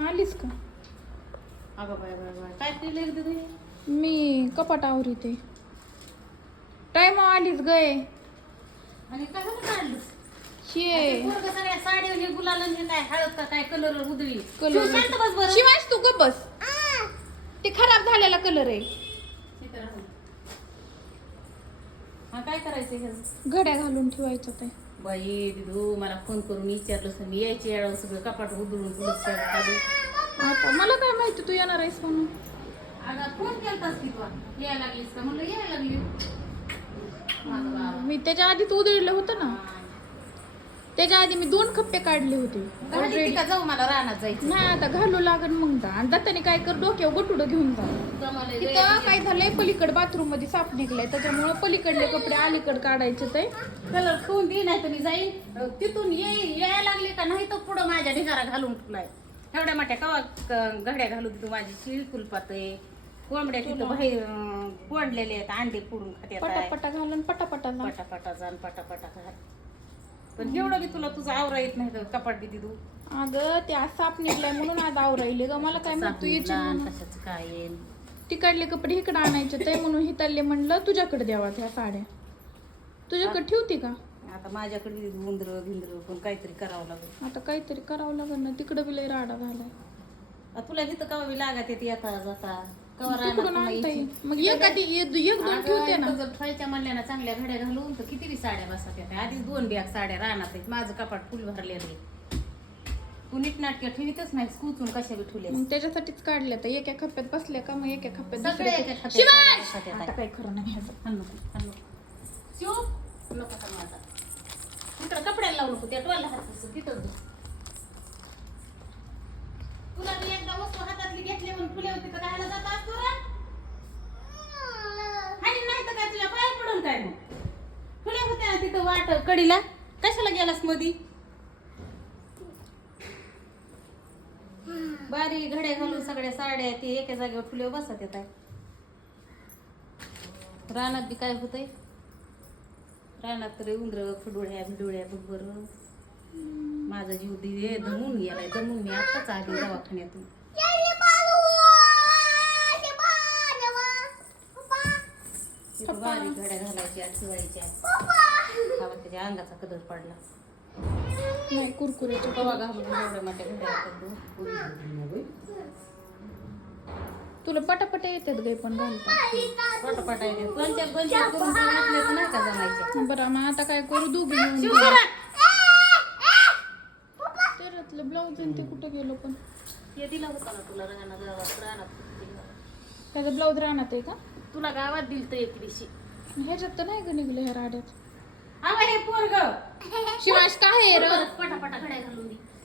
आलीस का? अगं बाय बाय बाय काय केलं एकदा तुम्ही मी कपाट आवरीते. टाइम आलीच गय आणि काय झालं काढलं शे साड्या हे गुलाल आणि हे काय हळद का काय कलर उधळी. कलर शिव, शांत बस बरं. शिवाश तू गप बस. ते खराब झालेला कलर आहे. इथं. हा काय करायचं? घड्या घालून ठेवायचं ते. बाई दिदू मला फोन करून विचारलं असं. मी यायची येळावर सगळं कपाट उधळून आता मला काय माहिती तू येणार आहेस म्हणून? अगं फोन केलतास की तू? यायला लागलीस का? म्हणलं यायला लागली. मी त्याच्या आधीच उधळलं होतं ना. त्याच्या आधी मी दोन खप्पे काढले होते. का जाऊ मला रानात जायचं. नाही आता घालू लागन मग आणि दत्ताने काय कर डोक्यावर गटुडं घेऊन जा. जमालंय तिथं. काय झालंय पलीकड बाथरूममध्ये साप निघलाय. त्याच्यामुळे पलीकडले कपडे अलीकड काढायचे ते. कलर ठेवून दे नाही तर मी जाईन. अं, तिथून ये यायला लागले का नाही तर पुढं माझ्या ढिगारा घालून ठेवलाय. एवढ्या मोठ्या कवा क- घड्या घालून तू माझी शिळी फुलपात. आहे कोंबड्या तिथं बाहेर अं, कोंडलेले आहेत अंडे फोडून खात्यात. आहे. पटापटा घालून पटापटा जा. पटापटा जाण पटापटा घाल. पण एवढं बी तुला तुझं आवरा येत नाही का कपाट बी तू अगं ते आज साप निघलाय म्हणून आज आवरायले ग मला काय माहीत तू यायची म्हणून. कशाच काय येईल? तिकडले कपडे इकडे आणायचे ते म्हणून हिताले म्हणलं तुझ्याकडे द्यावा त्या साड्या. तुझ्याकडे ठेवते का? आता माझ्याकडे उंदर भिंद्र पण काहीतरी करावं लागेल. आता काहीतरी करावं लागेल ना तिकडं बी लय राडा झालाय. आ, तुला तिथं कवा लागत येत येता जाता. कवा रानात तिकडून पुन्हा आणता येईल यायची. मग एक आधी एक एक दोन ठेवते ना. अगं, जर ठेवायच्या म्हणल्या ना चांगल्या घड्या घालून तर किती साड्या बसत येत्या आधीच दोन बॅग साड्या आहेत. माझं कपाट फुल भरले रे तू नीटनाटक्या ठेवीतच नाही कुचून कशा बी ठेवले मग त्याच्यासाठीच काढल्या तर एका खप्प्यात बसल्या का? मग एका खप्प्यात दुसऱ्या एका आता काय नाही ह्याचं. हाण नको, हाण नको. शिव, नको हाणू आता. इकडं कपड्याला लावू नको. त्या टोलला हात पुसू, तिथंच बस. तुला मी घेऊन म्हणून फुले होती का खायला जात असतो आणि नाही तर काय तुला पाय पडून काय मग? फुले होत्या ना तिथं वाट कडीला? कशाला गेलास मधी? बारी घडे घालून सगळ्या साड्या ती एका जागेवर फुले बसत येत आहे. रानात बी काय होतंय? रानात तरी उंदर फुडुळ्या भिडुळ्या बरोबर माझा जीव दिवे दमून गेलाय दमून मी आत्ताच आली दवाखान्यातून. बारीक घड्या घालायच्या ठेवायच्या खावा त्याच्या अंगाचा कदर पडला. नाही कुरकुऱ्याच्या कवा घालून एवढ्या मोठ्या घड्या करतो तुला पटापटा येतात गे पण घालता पटापटायले दोन चार दोन चार करून जर घातले तर नाही का जमायचे बरं मग आता काय करू? दोघी त्याच्यातलं ब्लाऊज ते कुठं गेलो पण? हे दिलं होतं ना तुला राहणार गावात राहणार त्याचा ब्लाऊज राहणार आहे का? तुला गावात दिल तर एक दिवशी. ह्याच्यात तर नाही ग निघलं ह्या राड्यात? आवा हे पोरग. शिवाश काय आहे र? पटापटा घड्या घालून दे.